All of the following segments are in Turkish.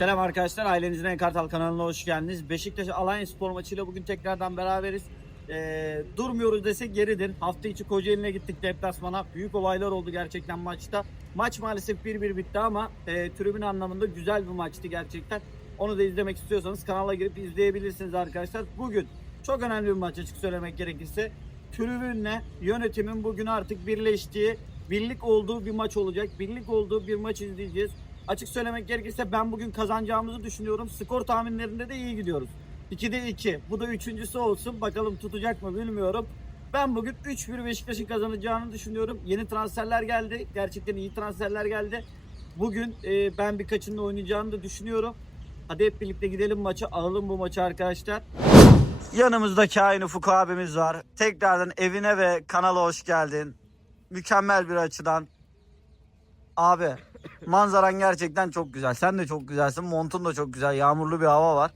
Selam arkadaşlar, ailenizin en kartal kanalına hoş geldiniz. Beşiktaş Alanya Spor maçıyla bugün tekrardan beraberiz. Ee, durmuyoruz desek yeridir. Hafta içi Kocaeli'ne gittik deplasmana. Büyük olaylar oldu gerçekten maçta. Maç maalesef 1-1 bitti ama e, tribün anlamında güzel bir maçtı gerçekten. Onu da izlemek istiyorsanız kanala girip izleyebilirsiniz arkadaşlar. Bugün çok önemli bir maç açık söylemek gerekirse. Tribünle yönetimin bugün artık birleştiği, birlik olduğu bir maç olacak. Birlik olduğu bir maç izleyeceğiz. Açık söylemek gerekirse ben bugün kazanacağımızı düşünüyorum. Skor tahminlerinde de iyi gidiyoruz. 2'de 2. Bu da üçüncüsü olsun. Bakalım tutacak mı bilmiyorum. Ben bugün 3-1 Beşiktaş'ın kazanacağını düşünüyorum. Yeni transferler geldi. Gerçekten iyi transferler geldi. Bugün e, ben birkaçında oynayacağını da düşünüyorum. Hadi hep birlikte gidelim maça. Alalım bu maçı arkadaşlar. Yanımızda Kain Ufuk abimiz var. Tekrardan evine ve kanala hoş geldin. Mükemmel bir açıdan. Abi manzaran gerçekten çok güzel. Sen de çok güzelsin. Montun da çok güzel. Yağmurlu bir hava var.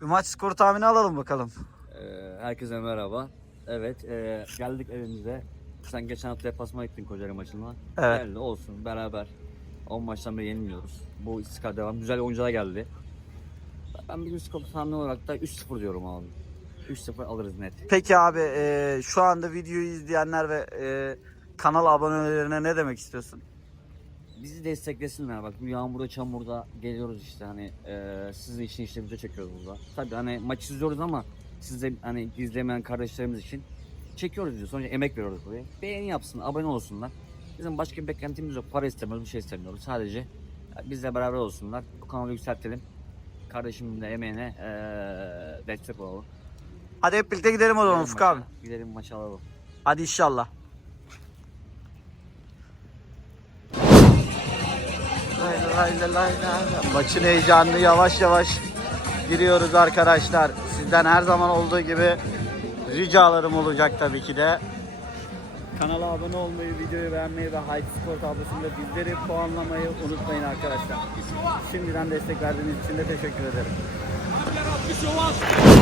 Bir maç skoru tahmini alalım bakalım. Ee, herkese merhaba. Evet, e, geldik evimize. Sen geçen hafta deplasmana gittin Kocaeli maçına. Evet. Geldi olsun beraber. 10 maçtan beri yenilmiyoruz. Bu istikrar devam. Güzel oyuncular geldi. Ben bir skor tahmini olarak da 3-0 diyorum abi. 3-0 alırız net. Peki abi e, şu anda videoyu izleyenler ve e, kanal abonelerine ne demek istiyorsun? Bizi desteklesinler bak bu yağmurda çamurda geliyoruz işte hani e, sizin için işte bize çekiyoruz burada. Tabii hani maç izliyoruz ama siz de hani izlemeyen kardeşlerimiz için çekiyoruz diyor. Sonuçta emek veriyoruz buraya. Beğeni yapsın, abone olsunlar. Bizim başka bir beklentimiz yok. Para istemiyoruz, bir şey istemiyoruz. Sadece bizle beraber olsunlar. Bu kanalı yükseltelim. Kardeşimin de emeğine e, destek olalım. Hadi hep birlikte gidelim o zaman Gidelim Ufuk abi. Gidelim maçı alalım. Hadi inşallah. Lay lay lay lay lay. Maçın heyecanını yavaş yavaş giriyoruz arkadaşlar. Sizden her zaman olduğu gibi ricalarım olacak tabii ki de. Kanala abone olmayı, videoyu beğenmeyi ve Haydi Spor tablosunda bizleri puanlamayı unutmayın arkadaşlar. Şimdiden destek verdiğiniz için de teşekkür ederim.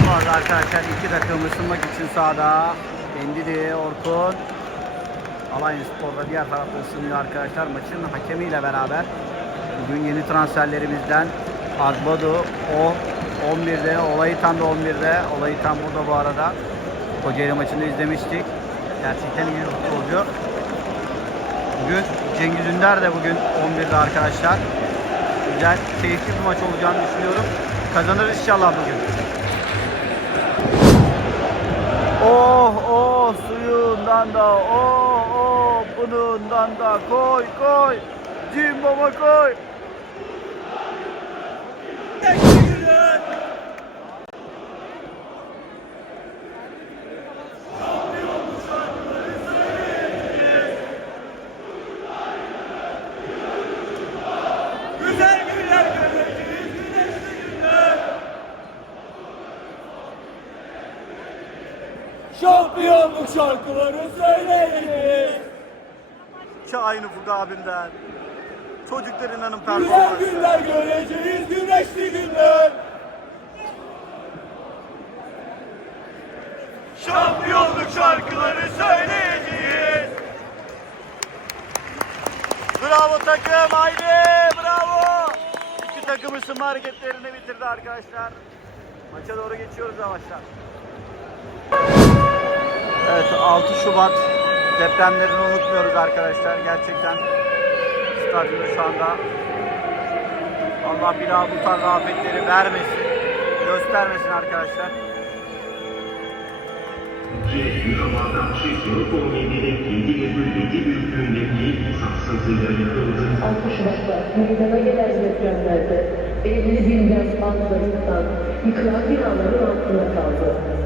Bu arada arkadaşlar iki takım ısınmak için sahada. Endidi, Orkun. Alanya Spor'da diğer tarafta ısınıyor arkadaşlar. Maçın hakemiyle beraber. Bugün yeni transferlerimizden Agbadu, o 11'de, Olayıtan da 11'de. Olayıtan burada bu arada. Kocaeli maçını izlemiştik. Gerçekten iyi futbolcu. Bugün Cengiz Ünder de bugün 11'de arkadaşlar. Güzel, keyifli bir maç olacağını düşünüyorum. Kazanırız inşallah bugün. Oh oh suyundan da oh oh bunundan da koy koy. Cim baba koy. Şampiyonluk şarkıları söyleyelim. Kain Ufuk abimden. Çocuklarının Güzel performansı. günler göreceğiz, güneşli günler. Şampiyonluk şarkıları söyleyeceğiz. Bravo takım haydi bravo. İki takım ısınma hareketlerini bitirdi arkadaşlar. Maça doğru geçiyoruz yavaştan. Evet 6 Şubat depremlerini unutmuyoruz arkadaşlar. Gerçekten stadyumda şu anda Allah bir daha bu tarz afetleri vermesin, göstermesin arkadaşlar. 6 Şubat'ta meydana gelen depremlerde 50 bin yaz altlarından yıkılan altında kaldı.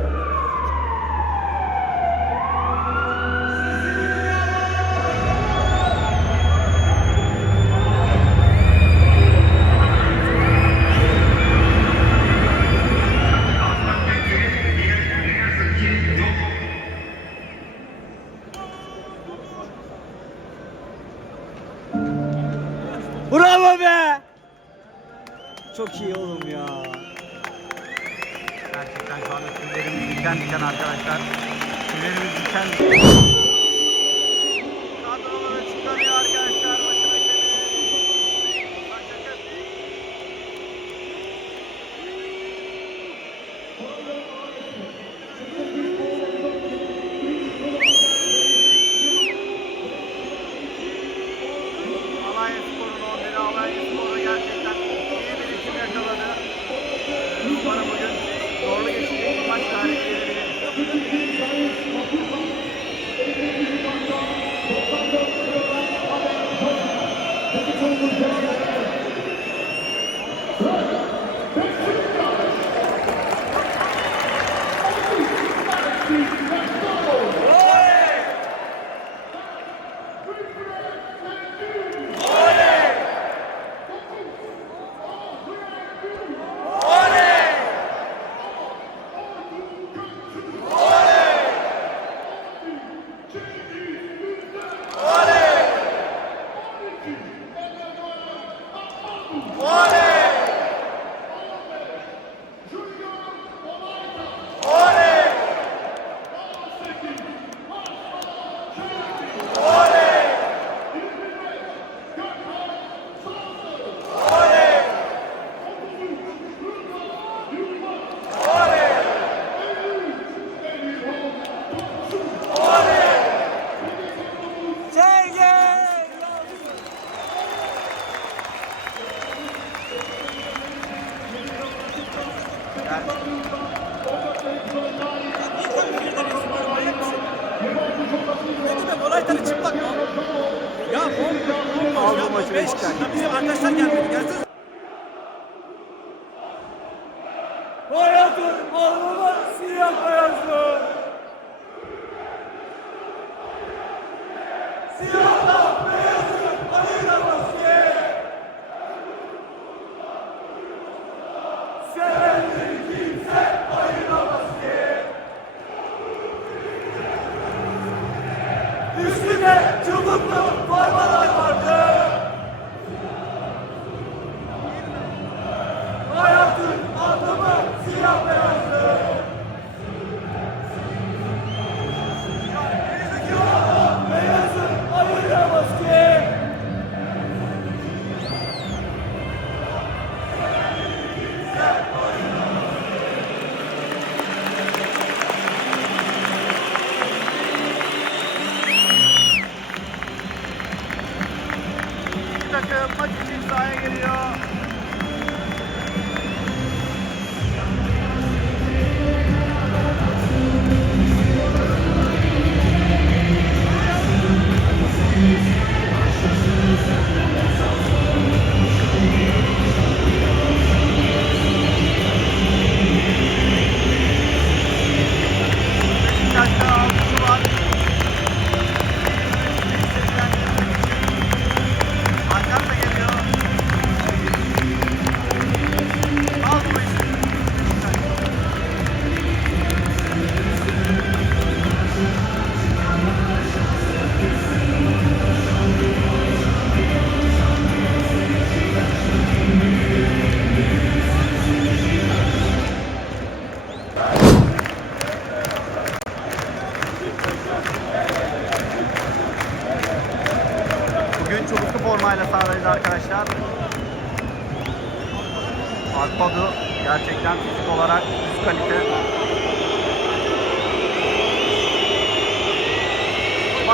Avrupa maçı Beşiktaş. Arkadaşlar gelmedi. Gelsiniz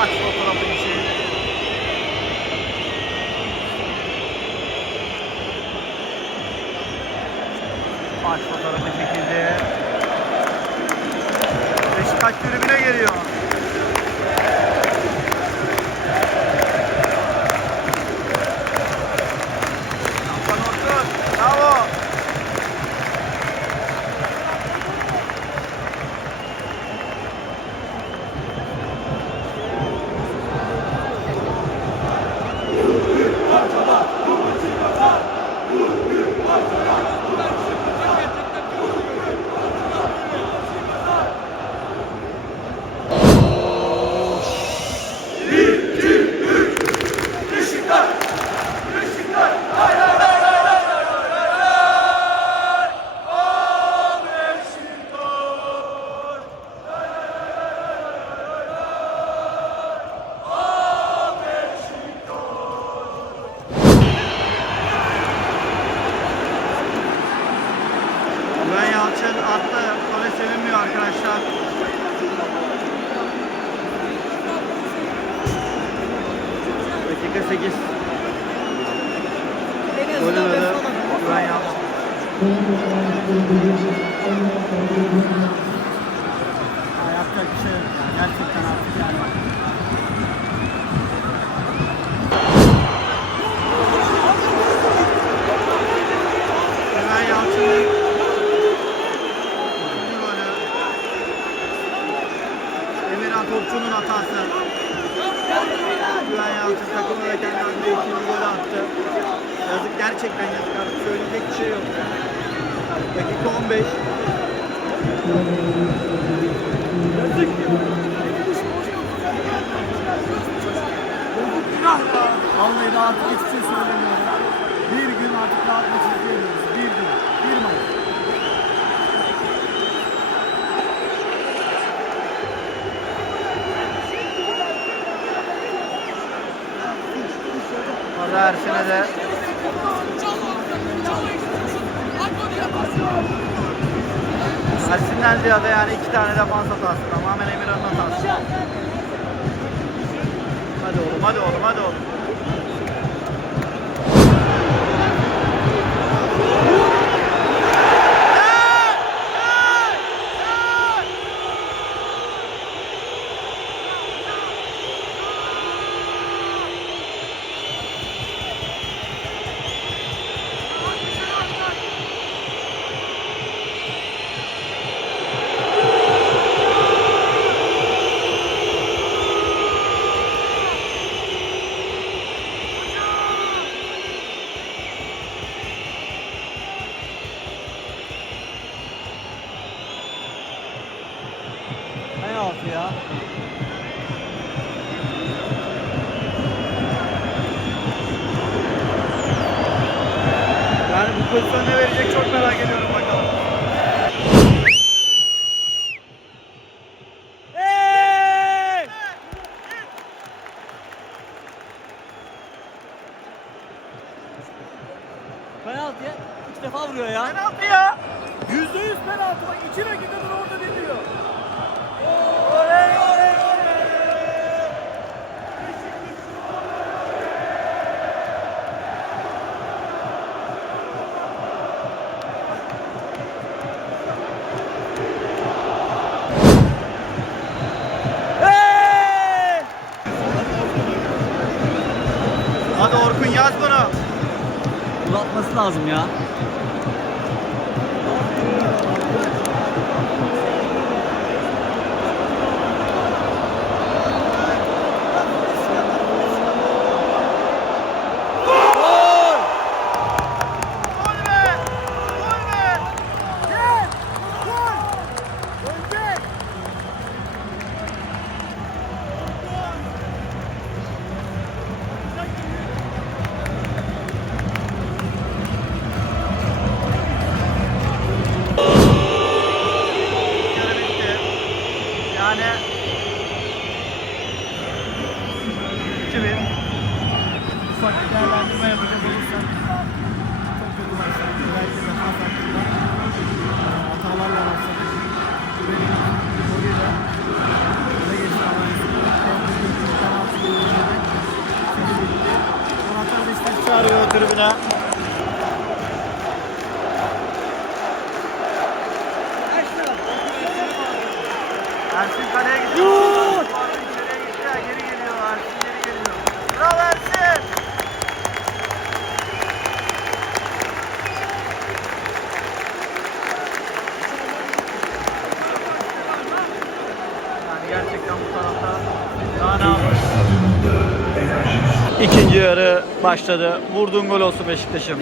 forte, motoralmente tersine de Ersin'den ziyade yani iki tane defans hatası tamamen Emirhan'ın hatası. Hadi oğlum hadi oğlum hadi oğlum. penaltı bak iki dakikadır orada deniyor. Oley oley oley. Hey! Hadi Orkun yaz bunu. Uzatması lazım ya. başladı. Vurduğun gol olsun Beşiktaş'ım.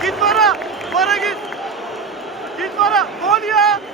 Git para! Para git! Git para! Gol ya!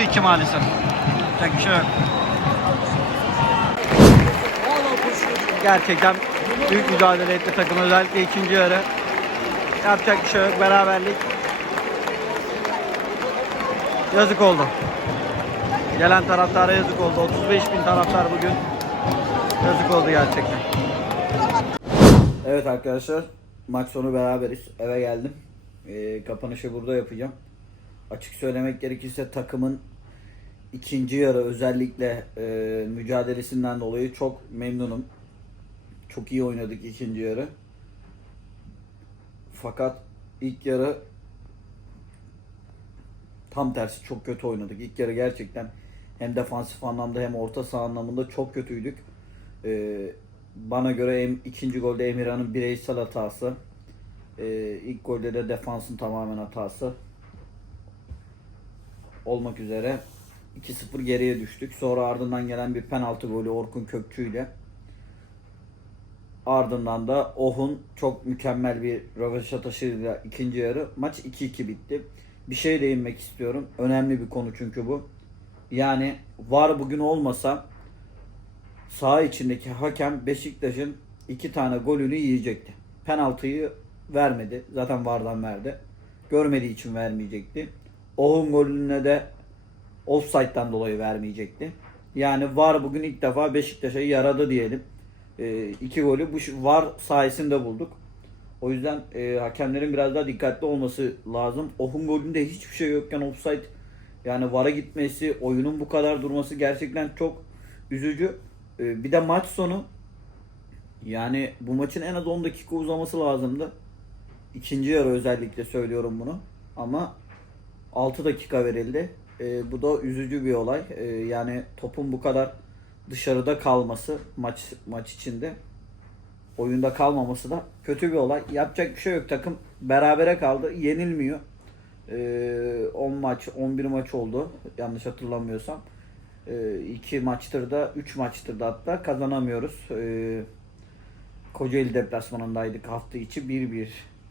2-2 maalesef. Tek bir şey yok. Gerçekten büyük mücadele etti takım özellikle ikinci yarı. Yapacak bir şey yok. Beraberlik. Yazık oldu. Gelen taraftara yazık oldu. 35 bin taraftar bugün. Yazık oldu gerçekten. Evet arkadaşlar maç sonu beraberiz. Eve geldim. Ee, kapanışı burada yapacağım. Açık söylemek gerekirse takımın ikinci yarı özellikle e, mücadelesinden dolayı çok memnunum. Çok iyi oynadık ikinci yarı. Fakat ilk yarı tam tersi çok kötü oynadık. İlk yarı gerçekten hem defansif anlamda hem orta saha anlamında çok kötüydük. Ee, bana göre em, ikinci golde Emirhan'ın bireysel hatası. Ee, ilk golde de defansın tamamen hatası. Olmak üzere 2-0 geriye düştük. Sonra ardından gelen bir penaltı golü Orkun Kökçü ile. Ardından da Ohun çok mükemmel bir röveşatasıyla ikinci yarı maç 2-2 bitti. Bir şey değinmek istiyorum. Önemli bir konu çünkü bu. Yani var bugün olmasa saha içindeki hakem Beşiktaş'ın iki tane golünü yiyecekti. Penaltıyı vermedi. Zaten VAR'dan verdi. Görmediği için vermeyecekti. Ohun golüne de offside'dan dolayı vermeyecekti. Yani VAR bugün ilk defa Beşiktaş'a yaradı diyelim. Ee, iki golü bu VAR sayesinde bulduk. O yüzden e, hakemlerin biraz daha dikkatli olması lazım. Ohun golünde hiçbir şey yokken offside yani VAR'a gitmesi, oyunun bu kadar durması gerçekten çok üzücü. Ee, bir de maç sonu yani bu maçın en az 10 dakika uzaması lazımdı. İkinci yarı özellikle söylüyorum bunu. Ama 6 dakika verildi. Ee, bu da üzücü bir olay. Ee, yani topun bu kadar dışarıda kalması maç maç içinde oyunda kalmaması da kötü bir olay. Yapacak bir şey yok. Takım berabere kaldı. Yenilmiyor. Ee, 10 maç, 11 maç oldu. Yanlış hatırlamıyorsam. Ee, iki maçtır da, 3 maçtır da hatta kazanamıyoruz. Ee, Kocaeli deplasmanındaydık hafta içi 1-1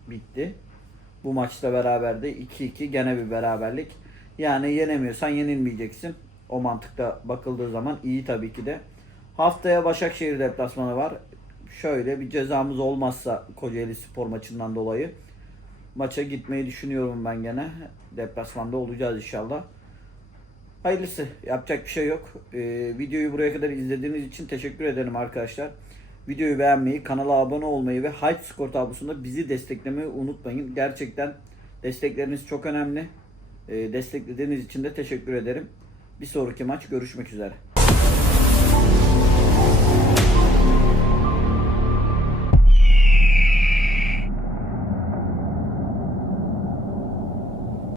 bitti. Bu maçta beraberdi 2-2 gene bir beraberlik. Yani yenemiyorsan yenilmeyeceksin. O mantıkta bakıldığı zaman iyi tabii ki de. Haftaya Başakşehir deplasmanı var. Şöyle bir cezamız olmazsa Kocaeli spor maçından dolayı maça gitmeyi düşünüyorum ben gene. Deplasmanda olacağız inşallah. Hayırlısı. Yapacak bir şey yok. Ee, videoyu buraya kadar izlediğiniz için teşekkür ederim arkadaşlar. Videoyu beğenmeyi, kanala abone olmayı ve Hype Skor tablosunda bizi desteklemeyi unutmayın. Gerçekten destekleriniz çok önemli. Ee, desteklediğiniz için de teşekkür ederim. Bir sonraki maç görüşmek üzere.